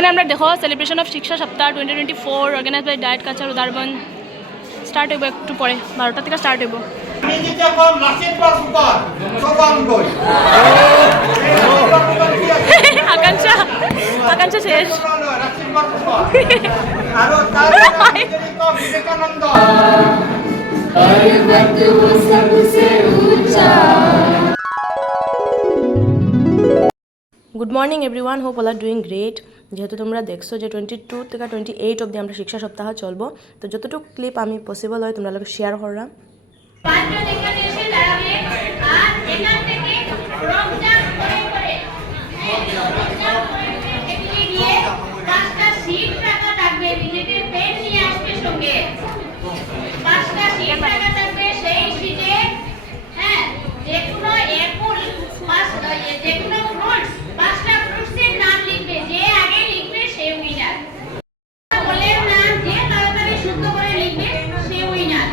এখানে আমরা দেখো celebration of Shiksha Saptah twenty twenty four organise by DIET culture Udarbond start হইব একটু পরে বারোটা থেকে স্টার্ট হইব। গুড মর্নিং শেষ। oh Vivekananda. Good morning everyone, hope all. যেহেতু তোমরা দেখছ যে টোয়েন্টি টু থেকে টোয়েন্টি এইট অব্দি আমরা শিক্ষা সপ্তাহ চলবো, তো যতটুকু ক্লিপ আমি পসিবল হয় তোমরা শেয়ার করলাম পাঁচজন এখানে এসে দাঁড়াবে আর এখান থেকে রংজাম করে করে রংজাম করে করে এগিয়ে গিয়ে পাঁচটা সিট রাখা থাকবে নিজেদের পেন নিয়ে আসবে সঙ্গে পাঁচটা সিট রাখা থাকবে সেই সিটে হ্যাঁ যে কোনো একুল পাঁচ যে কোনো ফ্রুটস পাঁচটা ফ্রুটসের নাম লিখবে যে আগে লিখবে সে উইনার ফলের নাম যে তাড়াতাড়ি শুদ্ধ করে লিখবে সে উইনার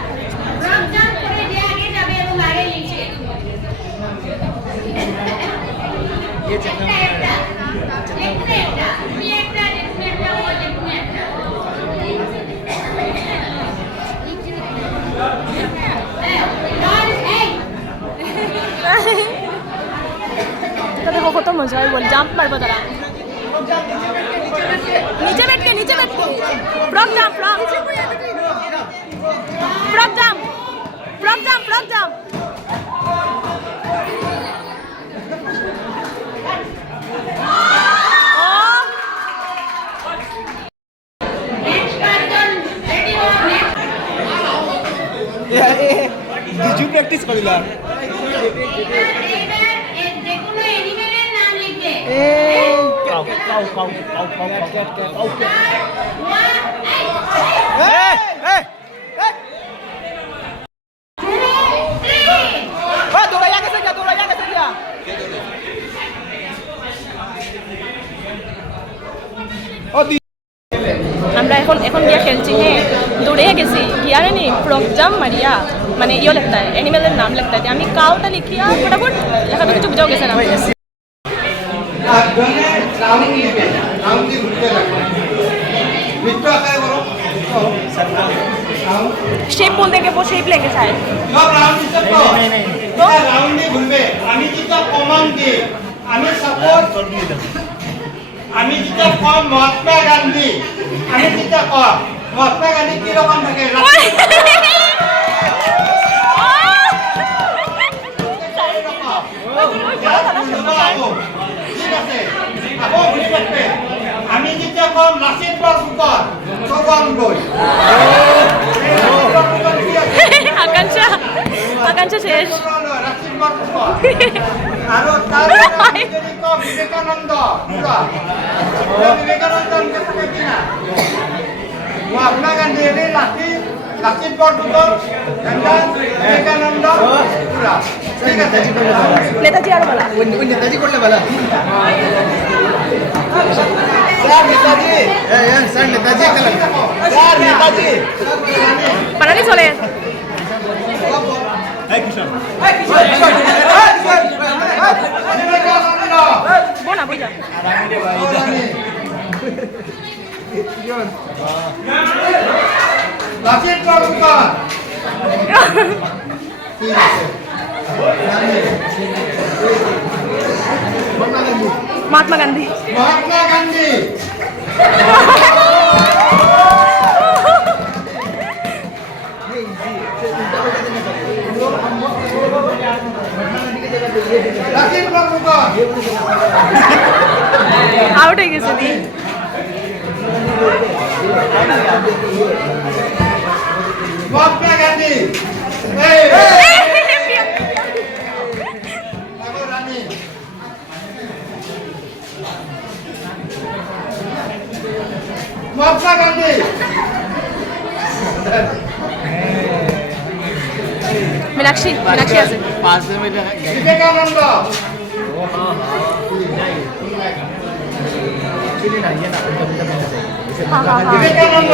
রমজান করে যে আগে যাবে এবং আগে লিখবে একটা একটা যেকোনো একটা তুমি একটা যেকোনো একটা ও যেকোনো একটা হ্যাঁ, আর এই তো দেখো কত মজা হয় বল জাম্প মারবো তারা নিচে বেটকে নিচে বেটকে। Frog jump frog frog jump frog jump frog jump হও নেক্সট লিখবে cow cow cow cow cow cat cat cow One, three. দৌড়াইয়া গেছে গিয়া দৌড়াইয়া গেছে গিয়া ও দি আমরা এখন এখন গিয়া খেলছি হ্যাঁ দৌড়ে গেছি। গিয়া নি ফ্রক জাম্প মারিয়া। মানে ইয়ে লিখতা है এনিমেলের নাম লিখতা है আমি কাউটা লিখিয়া ফটাফট লেখা তো কিছু বুঝাও গেছে না। আগজনে ৰাউণ্ড দিবে। ৰাউণ্ড দি ঘূৰিব লাগে বৃত্ত আকাৰে কৰক ৰাউণ্ড শেপ বলতে গিয়ে শেপ লেগে যায়। সব ৰাউণ্ড দিছে তো এটা ৰাউণ্ড আমি যেতিয়া কমাণ্ড দিম আমি চাপোজ আমি যেতিয়া কম মহাত্মা গান্ধী আমি যেতিয়া কম মহাত্মা গান্ধী কি ৰকম থাকে? ঠিক আছে? আকৌ ঘূৰি থাকবে আমি যেতিয়া কম লাচিত বৰফুকন চকম গৈ আকাংক্ষা আকাংক্ষা শেষ। লাচিত বৰফুকন আৰু তাৰ যদি কওঁ বিবেকানন্দ বিবেকানন্দ মহাত্মা গান্ধী এনে লাচিত লাচিত বৰফুকন বিবেকানন্দ ঠিক আছে? নেতাজি আর বলা। ওই নেতাজি করলে বলা স্যার নেতাজি। এ স্যার নেতাজি স্যার নেতাজি। পারানি চলে। এই কিশোর। বিবেকানন্দ বোনা বই যা লাচিত বৰফুকন ঠিক আছে মহাত্মা গান্ধী মহাত্মা গান্ধী লাচিত বৰফুকন আউট হয়ে গেছে দি মহাত্মা গান্ধী। মহাত্মা গান্ধী। মীনাক্ষী মীনাক্ষী আছে। বিবেকানন্দ।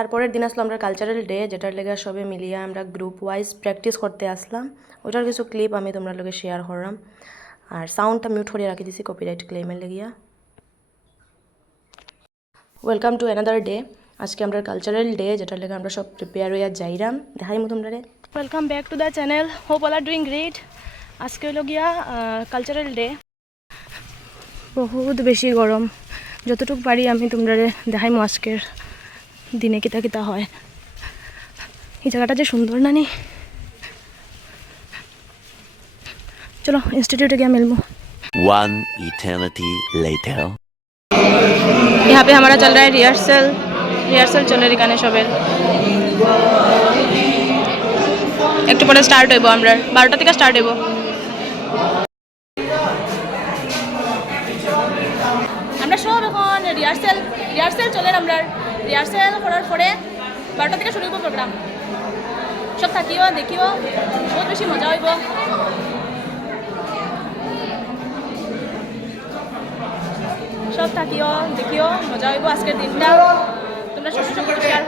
তারপরের দিন আসলো আমরা কালচারাল ডে যেটার লেগে সবে মিলিয়ে আমরা গ্রুপ ওয়াইজ প্র্যাকটিস করতে আসলাম। ওটার কিছু ক্লিপ আমি তোমরা লোকে শেয়ার করলাম। আর সাউন্ডটা মিউট করে রাখি দিছি কপিরাইট ক্লেমের লেগিয়া। ওয়েলকাম টু অ্যানাদার ডে আজকে আমরা কালচারাল ডে যেটার লেগে আমরা সব প্রিপেয়ার হইয়া যাইরাম। দেখাই মো তোমরা রে welcome back to the channel hope all are doing great আজকে হলো গিয়া কালচারাল ডে বহুত বেশি গরম। যতটুকু পারি আমি তোমরা দেখাই আজকের। দিনে কিতা কিতা হয় এই জায়গাটা যে সুন্দর না নি চলো इंस्टीट्यूट गया मिलमो One eternity later. यहाँ पे हमारा चल रहा है रिहर्सल रिहर्सल চলে এখানে সবের একটু পরে স্টার্ট হইব আমরা বারোটা থেকে স্টার্ট হইব আমরা সব এখন রিহার্সেল রিহার্সেল চলে আমরা রিহার্সেল করার পরে বারোটা থেকে শুরু হইব প্রোগ্রাম সব থাকিও, দেখিও, বহুত বেশি মজা হইব। সব থাকিও, দেখিও, মজা হইব আজকের দিনটা। তোমরা সব সঙ্গে শেয়ার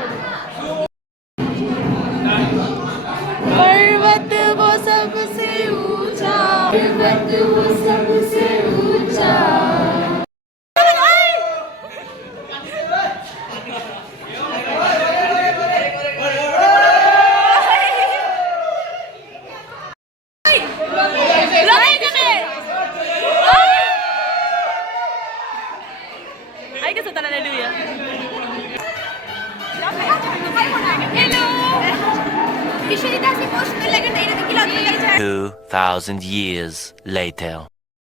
2,000 years later.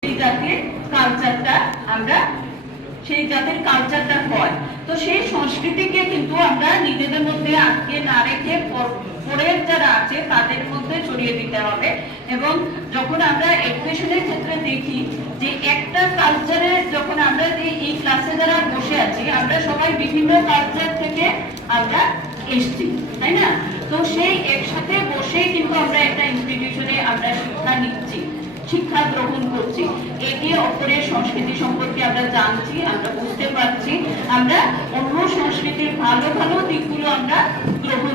সেই জাতির কালচারটা আমরা হয় তো সেই সংস্কৃতিকে কিন্তু আমরা নিজেদের মধ্যে না রেখে পরের যারা আছে তাদের মধ্যে ছড়িয়ে দিতে হবে। এবং যখন আমরা এডুকেশনের ক্ষেত্রে দেখি যে একটা কালচারে যখন আমরা যে এই ক্লাসে যারা বসে আছি আমরা সবাই বিভিন্ন কালচার থেকে আমরা এসছি তাই না? তো সেই একসাথে বসে কিন্তু আমরা একটা ইনস্টিটিউশন আমরা শিক্ষা নিচ্ছি, শিক্ষা গ্রহণ করছি। একে অপরের সংস্কৃতি সম্পর্কে আমরা জানছি, আমরা বুঝতে পারছি, আমরা অন্য সংস্কৃতির ভালো ভালো দিকগুলো আমরা গ্রহণ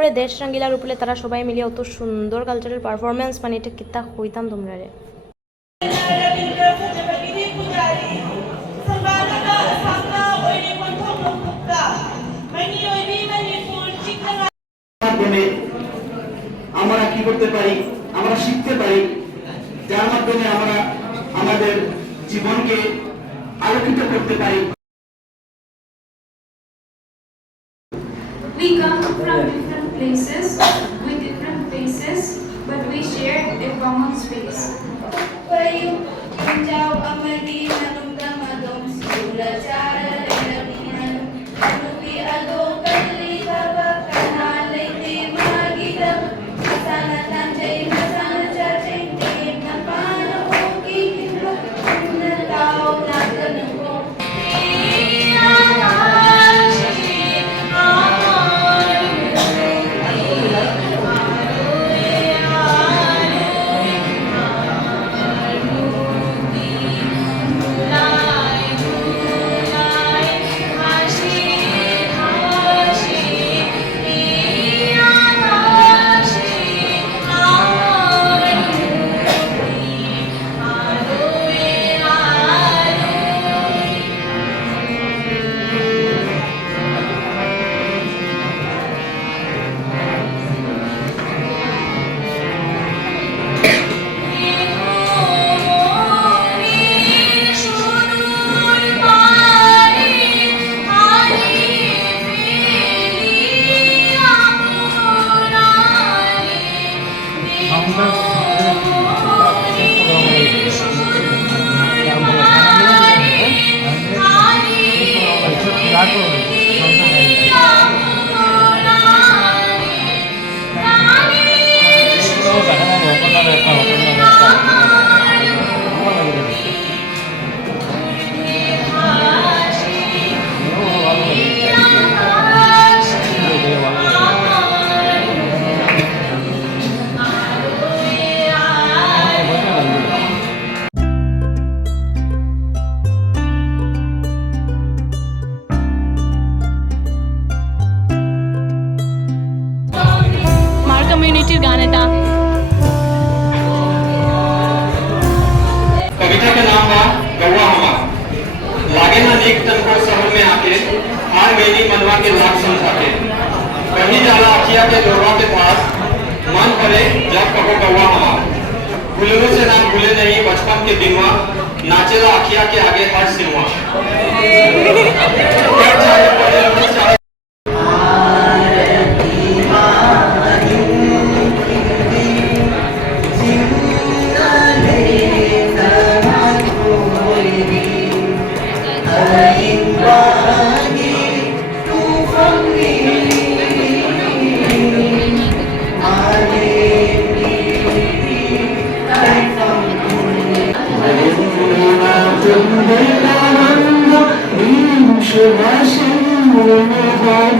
তারপরে দেশ রঙ্গিলার উপরে তারা সবাই মিলে অত সুন্দর কালচারাল পারফরমেন্স মানে এটা কিতা হইতাম তোমরা রে। আমরা কি করতে পারি আমরা শিখতে পারি যার মাধ্যমে আমরা আমাদের জীবনকে আলোকিত করতে পারি। We come from places with different faces, but we share a common space. पास मन करे जब कहो कौवा हमा भूलों से नाम भूले नहीं बचपन के दिनवा नाचेला अखिया के आगे हर सिनवा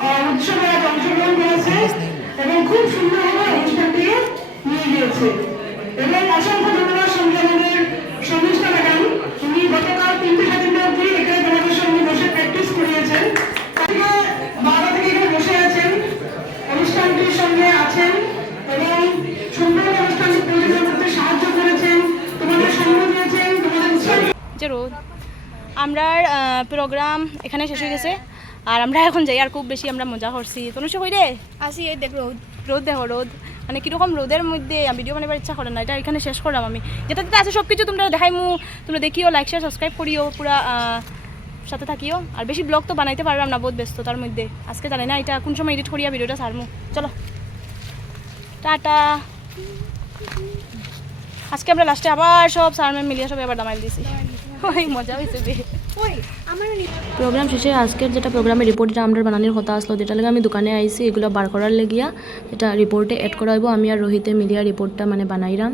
আহ, উৎসবে আজ অংশগ্রহণ করেছে এবং খুব সুন্দরভাবে নিয়ে গিয়েছে। এবং অসংখ্য ধন্যবাদ আমরা প্রোগ্রাম এখানে শেষ হয়ে গেছে। আর আমরা এখন যাই আর খুব বেশি আমরা মজা করছি। তনুষে কই রে? আসি এই দেখ রোদ। রোদ দেখো রোদ। মানে কীরকম রোদের মধ্যে ভিডিও বানাবার ইচ্ছা করে না এটা এখানে শেষ করলাম আমি। যেটা যেটা আছে সব কিছু তোমরা দেখাই মু তোমরা দেখিও লাইক শেয়ার সাবস্ক্রাইব করিও পুরা সাথে থাকিও। আর বেশি ব্লগ তো বানাইতে পারলাম না বহুত ব্যস্ত তার মধ্যে। আজকে জানি না এটা কোন সময় এডিট করিয়া ভিডিওটা ছাড়মু। চলো। টাটা। আজকে আমরা লাস্টে আবার সব স্যার ম্যাম মিলিয়ে সব আবার দামাই দিছি। ওই মজা হয়েছে প্রোগ্রাম শেষে আজকের যেটা প্রোগ্রামের রিপোর্ট যেটা আমরা বানানোর কথা আসলো, যেটা লাগে আমি দোকানে আইসি এগুলো বার করার লেগিয়া এটা রিপোর্টে অ্যাড করা হইব, আমি আর রোহিতে মিলিয়া রিপোর্টটা মানে বানাইরাম।